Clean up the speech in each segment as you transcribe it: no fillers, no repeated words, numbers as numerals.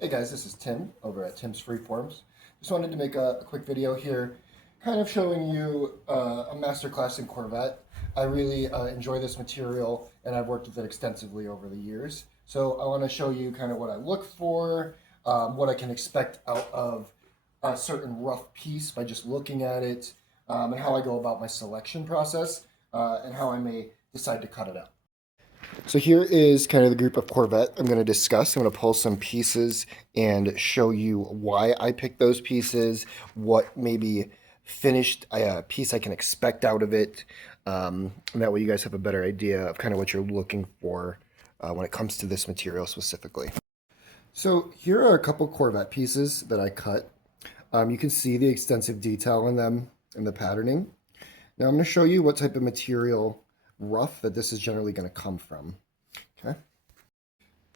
Hey guys, this is Tim over at Tim's Freeforms. Just wanted to make a quick video here, kind of showing you a masterclass in Corvette. I really enjoy this material and I've worked with it extensively over the years. So I want to show you kind of what I look for, what I can expect out of a certain rough piece by just looking at it, and how I go about my selection process, and how I may decide to cut it out. So here is kind of the group of Corvette I'm going to discuss. I'm going to pull some pieces and show you why I picked those pieces, what maybe finished piece I can expect out of it. And that way you guys have a better idea of kind of what you're looking for when it comes to this material specifically. So here are a couple Corvette pieces that I cut. You can see the extensive detail in them and the patterning. Now I'm going to show you what type of material rough that this is generally going to come from. Okay.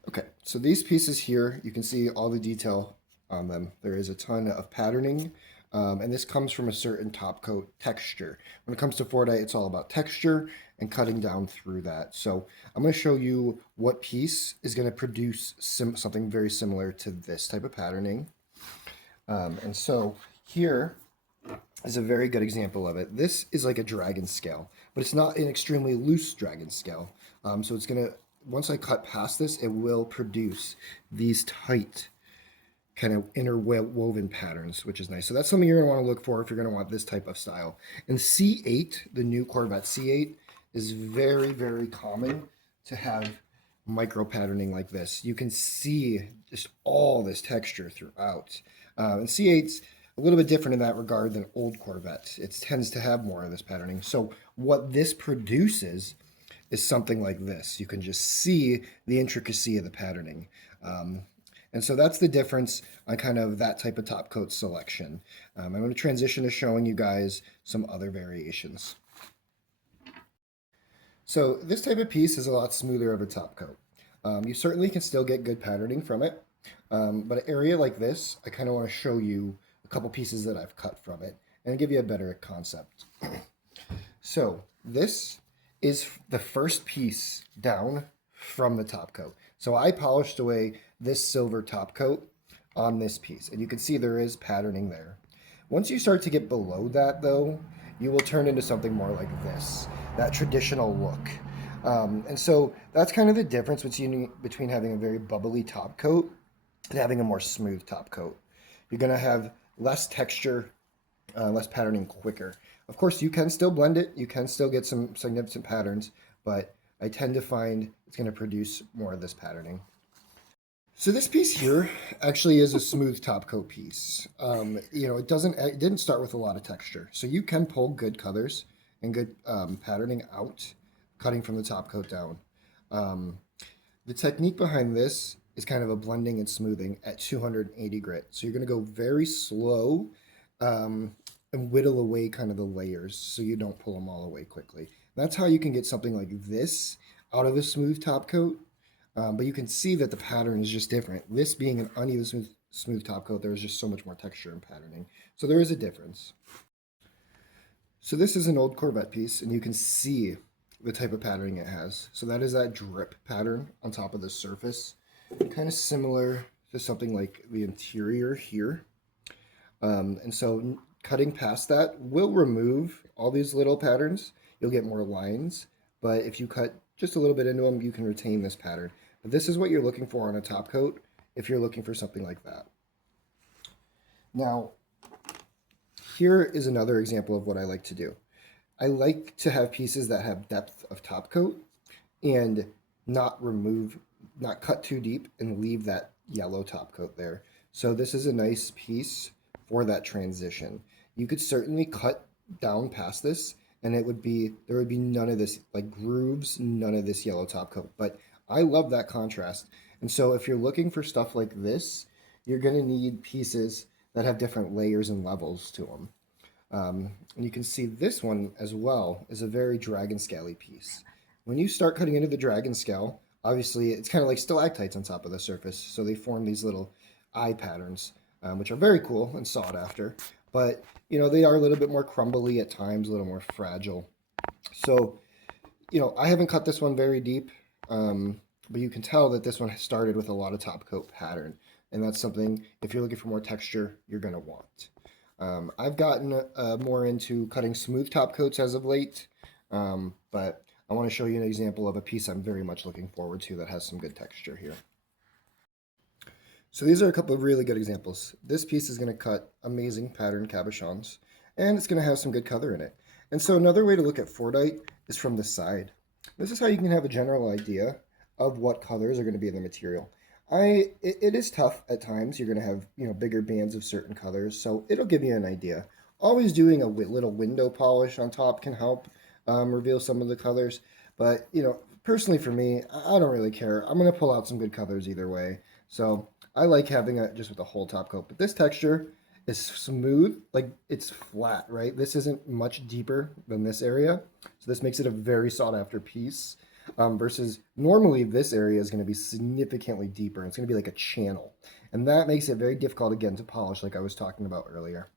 Okay, so these pieces here, you can see all the detail on them. There is a ton of patterning, and this comes from a certain top coat texture. When it comes to Fordite, it's all about texture and cutting down through that. So I'm going to show you what piece is going to produce something very similar to this type of patterning. And so here is a very good example of it. This is like a dragon scale, but it's not an extremely loose dragon scale. So it's going to, once I cut past this, it will produce these tight kind of interwoven patterns, which is nice. So that's something you're going to want to look for if you're going to want this type of style. And C8, the new Corvette C8, is very, very common to have micro patterning like this. You can see just all this texture throughout. And C8's a little bit different in that regard than old Corvettes. It tends to have more of this patterning. So what this produces is something like this. You can just see the intricacy of the patterning. And so that's the difference on kind of that type of top coat selection. I'm going to transition to showing you guys some other variations. So this type of piece is a lot smoother of a top coat. You certainly can still get good patterning from it, but an area like this, I kind of want to show you a couple pieces that I've cut from it and give you a better concept. So this is the first piece down from the top coat. So I polished away this silver top coat on this piece, and you can see there is patterning there. Once you start to get below that though, you will turn into something more like this, that traditional look. And so that's kind of the difference between having a very bubbly top coat and having a more smooth top coat. You're going to have less texture, less patterning quicker. Of course, you can still blend it. You can still get some significant patterns, but I tend to find it's going to produce more of this patterning. So this piece here actually is a smooth top coat piece. It didn't start with a lot of texture. So you can pull good colors and good patterning out, cutting from the top coat down. The technique behind this is kind of a blending and smoothing at 280 grit. So you're going to go very slow and whittle away kind of the layers so you don't pull them all away quickly. That's how you can get something like this out of a smooth top coat. But you can see that the pattern is just different. This being an uneven smooth top coat, there's just so much more texture and patterning. So there is a difference. So this is an old Corvette piece, and you can see the type of patterning it has. So that is that drip pattern on top of the surface, kind of similar to something like the interior here. And so cutting past that will remove all these little patterns. You'll get more lines, but if you cut just a little bit into them, you can retain this pattern. But this is what you're looking for on a top coat if you're looking for something like that. Now, here is another example of what I like to do. I like to have pieces that have depth of top coat and not cut too deep and leave that yellow top coat there. So this is a nice piece for that transition. You could certainly cut down past this and there would be none of this like grooves, none of this yellow top coat. But I love that contrast. And so if you're looking for stuff like this, you're going to need pieces that have different layers and levels to them. And you can see this one as well is a very dragon scale-y piece. When you start cutting into the dragon scale, obviously it's kind of like stalactites on top of the surface. So they form these little eye patterns, which are very cool and sought after. But, they are a little bit more crumbly at times, a little more fragile. So, I haven't cut this one very deep, but you can tell that this one started with a lot of top coat pattern. And that's something, if you're looking for more texture, you're going to want. I've gotten more into cutting smooth top coats as of late, but I want to show you an example of a piece I'm very much looking forward to that has some good texture here. So these are a couple of really good examples. This piece is going to cut amazing pattern cabochons, and it's going to have some good color in it. And so another way to look at Fordite is from the side. This is how you can have a general idea of what colors are going to be in the material. It is tough at times. You're going to have, bigger bands of certain colors, so it'll give you an idea. Always doing a little window polish on top can help reveal some of the colors. But, personally for me, I don't really care. I'm going to pull out some good colors either way. So I like having it just with a whole top coat. But this texture is smooth, like it's flat, right? This isn't much deeper than this area. So this makes it a very sought after piece. Versus normally this area is going to be significantly deeper. It's going to be like a channel. And that makes it very difficult, again, to polish like I was talking about earlier.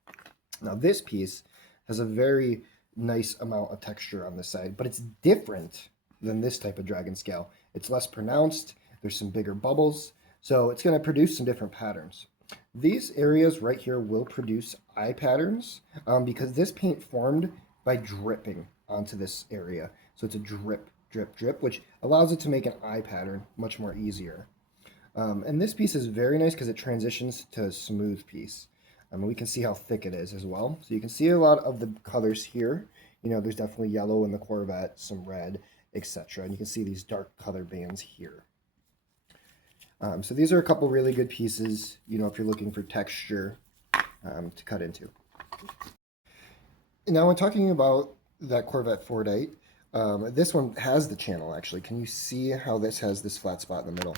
Now this piece has a very nice amount of texture on this side, but it's different than this type of dragon scale. It's less pronounced. There's some bigger bubbles. So it's going to produce some different patterns. These areas right here will produce eye patterns because this paint formed by dripping onto this area. So it's a drip, drip, drip, which allows it to make an eye pattern much more easier. And this piece is very nice because it transitions to a smooth piece. We can see how thick it is as well. So you can see a lot of the colors here. There's definitely yellow in the Corvette, some red, etc. And you can see these dark color bands here. So these are a couple really good pieces, if you're looking for texture to cut into. Now, when talking about that Corvette Fordite, this one has the channel, actually. Can you see how this has this flat spot in the middle?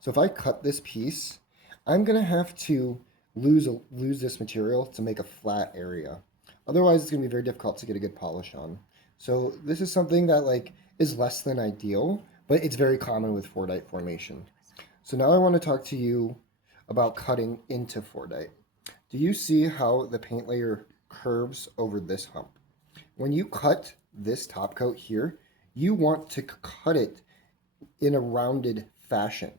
So if I cut this piece, I'm going to have to lose this material to make a flat area. Otherwise, it's going to be very difficult to get a good polish on. So this is something that is less than ideal, but it's very common with Fordite formation. So now I want to talk to you about cutting into Fordite. Do you see how the paint layer curves over this hump? When you cut this top coat here, you want to cut it in a rounded fashion.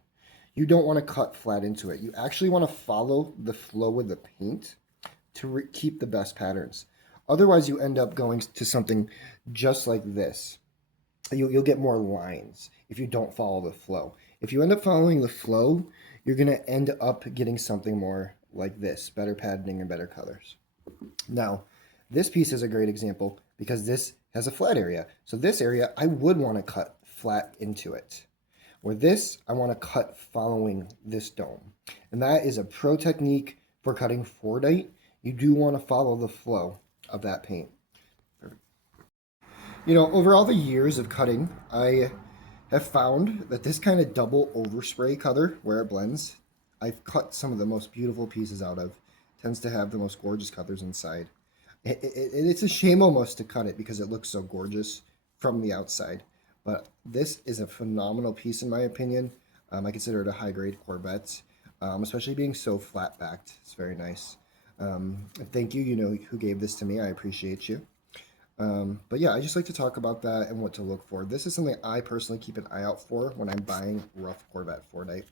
You don't want to cut flat into it. You actually want to follow the flow of the paint to keep the best patterns. Otherwise, you end up going to something just like this. You'll get more lines if you don't follow the flow. If you end up following the flow, you're going to end up getting something more like this, better patterning and better colors. Now, this piece is a great example because this has a flat area. So this area, I would want to cut flat into it. Where this, I want to cut following this dome. And that is a pro technique for cutting Fordite. You do want to follow the flow of that paint. Over all the years of cutting, I have found that this kind of double overspray color, where it blends, I've cut some of the most beautiful pieces out of. Tends to have the most gorgeous colors inside. It's a shame almost to cut it because it looks so gorgeous from the outside. But this is a phenomenal piece in my opinion. I consider it a high-grade Corvette, especially being so flat-backed. It's very nice. Thank you, who gave this to me. I appreciate you. But yeah, I just like to talk about that and what to look for. This is something I personally keep an eye out for when I'm buying rough Corvette Fordite.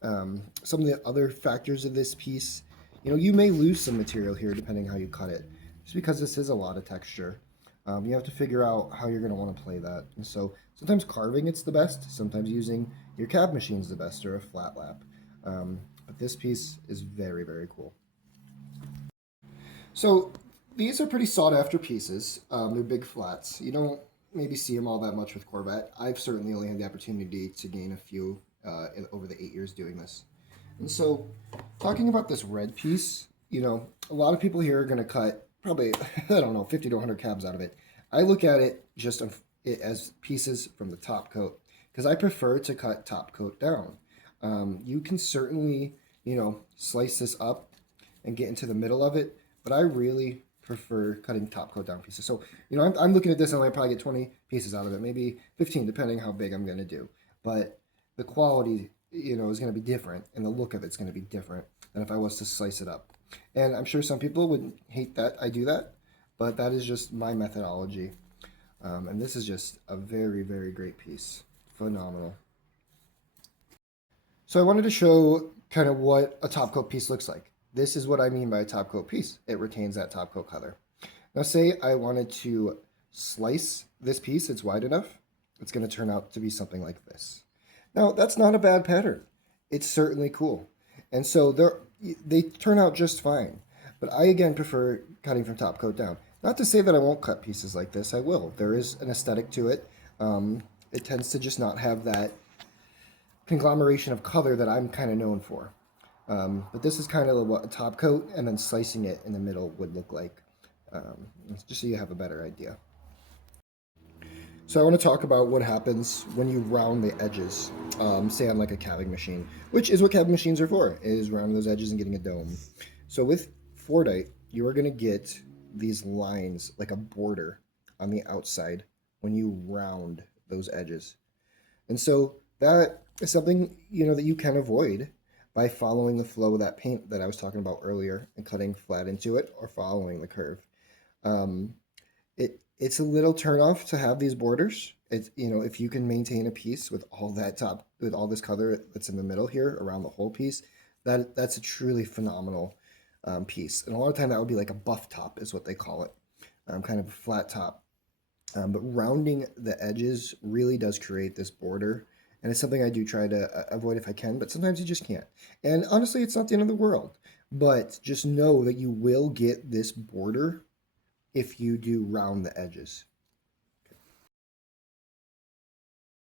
Some of the other factors of this piece, you may lose some material here depending how you cut it. Just because this is a lot of texture. You have to figure out how you're going to want to play that. And so sometimes carving it's the best. Sometimes using your cab machine is the best, or a flat lap. But this piece is very, very cool. So these are pretty sought after pieces. They're big flats. You don't maybe see them all that much with Corvette. I've certainly only had the opportunity to gain a few over the 8 years doing this. And so talking about this red piece, a lot of people here are going to cut probably, I don't know, 50 to 100 cabs out of it. I look at it just as pieces from the top coat because I prefer to cut top coat down. You can certainly, slice this up and get into the middle of it, but I really prefer cutting top coat down pieces. So, I'm looking at this and I'll probably get 20 pieces out of it, maybe 15, depending how big I'm going to do. But the quality, is going to be different, and the look of it's going to be different than if I was to slice it up. And I'm sure some people would hate that I do that, but that is just my methodology. And this is just a very, very great piece. Phenomenal. So I wanted to show kind of what a top coat piece looks like. This is what I mean by a top coat piece. It retains that top coat color. Now say I wanted to slice this piece, it's wide enough, it's going to turn out to be something like this. Now that's not a bad pattern. It's certainly cool. And so they turn out just fine. But I again prefer cutting from top coat down. Not to say that I won't cut pieces like this, I will. There is an aesthetic to it. It tends to just not have that conglomeration of color that I'm kind of known for. But this is kind of what a top coat, and then slicing it in the middle would look like, just so you have a better idea. So I want to talk about what happens when you round the edges, say on like a cabbing machine, which is what cabbing machines are for, is rounding those edges and getting a dome. So with Fordite, you are going to get these lines like a border on the outside when you round those edges. And so that is something, that you can avoid by following the flow of that paint that I was talking about earlier and cutting flat into it or following the curve. It's a little turnoff to have these borders. It's, if you can maintain a piece with with all this color that's in the middle here around the whole piece, that's a truly phenomenal piece. And a lot of time that would be like a buff top is what they call it, kind of a flat top. But rounding the edges really does create this border. And it's something I do try to avoid if I can, but sometimes you just can't. And honestly, it's not the end of the world. But just know that you will get this border if you do round the edges.